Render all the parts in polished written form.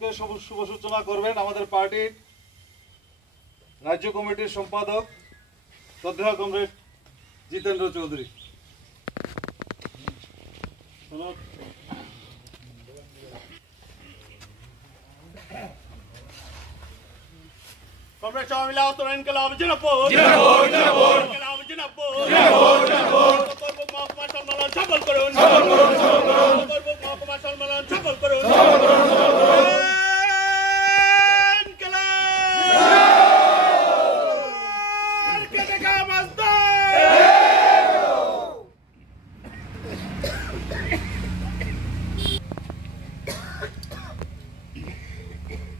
কে শুভ সূচনা করবেন আমাদের পার্টির রাজ্য কমিটির সম্পাদক শ্রদ্ধেয় কমরেড জিতেন্দ্র চৌধুরী। कमरेड शामिल तो इनकलाब जिनापुर जिनापुर जिनापुर इनकलाब जिनापुर जिनापुर जिनापुर করব মহকুমা সম্মেলন সফল করুন সফল করুন সফল করুন করব মহকুমা সম্মেলন সফল করুন সফল করুন সফল করুন ইনকলাব কে দেখা মাস্টার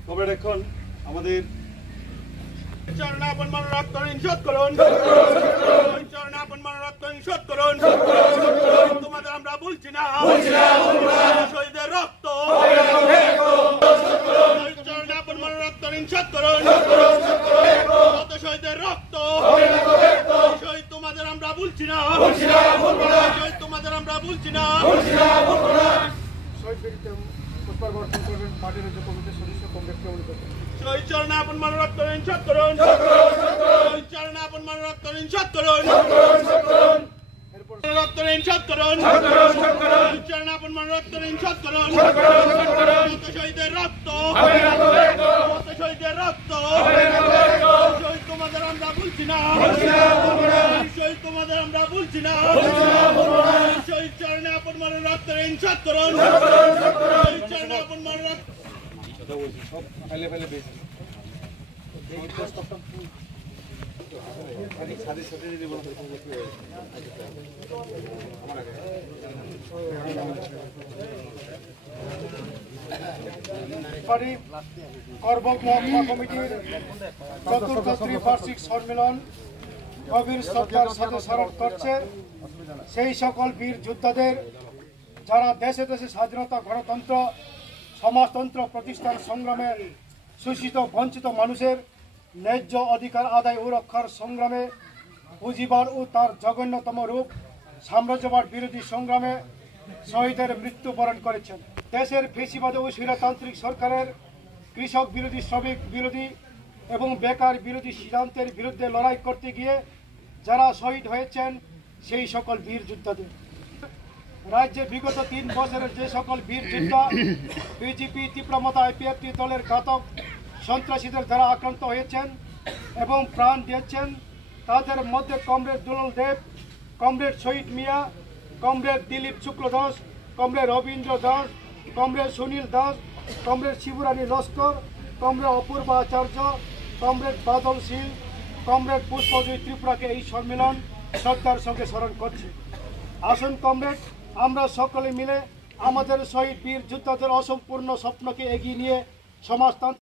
কমরেড এখন আমাদের চরণাপন মনোরক্ত নিষোধ করুন চরণাপন মনোরক্ত নিষোধ করুন তোমাদের আমরা বলছি না শহীদের রক্ত চরণাপন মনোরক্ত নিষোধ করুন কত শহীদের রক্ত শহীদ তোমাদের আমরা বলছি না শহীদ তোমাদের আমরা বলছি না প্রত্যাবর্তন করবেন পার্টির রাজ্য কমিটির সদস্য কমরেড কেমন শহীদ চরণাপন মনোরক্ত নিষোধ করুন শহীদ চরণাপন মনোরক্ত নিষোধ করুন রক্ত নিষোধ করুন চরণাপন মনোরক্ত নিষোধ করুন কত শহীদের রক্ত কত শহীদের রক্ত শহীদ তোমাদের আমরা বলছি না শহীদ তোমাদের আমরা বলছি না শহীদ চরণাপন মনোরক্ত নিষোধ করুন শহীদ চরণাপন মনোরক্ত সব ফেলে ফেলে বেশি সাথে সাথে যদি করবক মহকুমা কমিটির চতুর্থ ত্রিবার্ষিক সম্মেলন গভীর শ্রদ্ধার সাথে স্মরণ করছে সেই সকল বীর যোদ্ধাদের যারা দেশে দেশে স্বাধীনতা গণতন্ত্র সমাজতন্ত্র প্রতিষ্ঠান সংগ্রামে শোষিত বঞ্চিত মানুষের ন্যায্য অধিকার আদায় ও রক্ষার সংগ্রামে পুঁজিবাদ ও তার জঘন্যতম রূপ সাম্রাজ্যবাদ বিরোধী সংগ্রামে শহীদের মৃত্যুবরণ করেছেন। দেশের ফ্যাসিবাদ ও স্বৈরতান্ত্রিক সরকারের কৃষক বিরোধী শ্রমিক বিরোধী এবং বেকার বিরোধী সিদ্ধান্তের বিরুদ্ধে লড়াই করতে গিয়ে যারা শহীদ হয়েছেন সেই সকল বীর যোদ্ধাদের রাজ্যে বিগত 3 বছরের যে সকল বীর যোদ্ধা বিজেপি তীব্রমতা আইপিএফটি দলের ঘাতক সন্ত্রাসীদের দ্বারা আক্রান্ত হয়েছেন এবং প্রাণ দিয়েছেন তাদের মধ্যে comrade Dulal Deb, comrade Shahid Mia, comrade Dilip Shukla Das, comrade Rabindra Das, comrade Sunil Das, comrade Shibrani Laskar, comrade Apurba Acharya, comrade Badal Sil, comrade Pushpajoyi ত্রিপুরাকে এই সম্মেলন শ্রদ্ধার সঙ্গে স্মরণ করছে। আসুন কমরেড আমরা সকলে মিলে আমাদের শহীদ বীর যোদ্ধাদের অসম্পূর্ণ স্বপ্নকে এগিয়ে নিয়ে সমাজতন্ত্র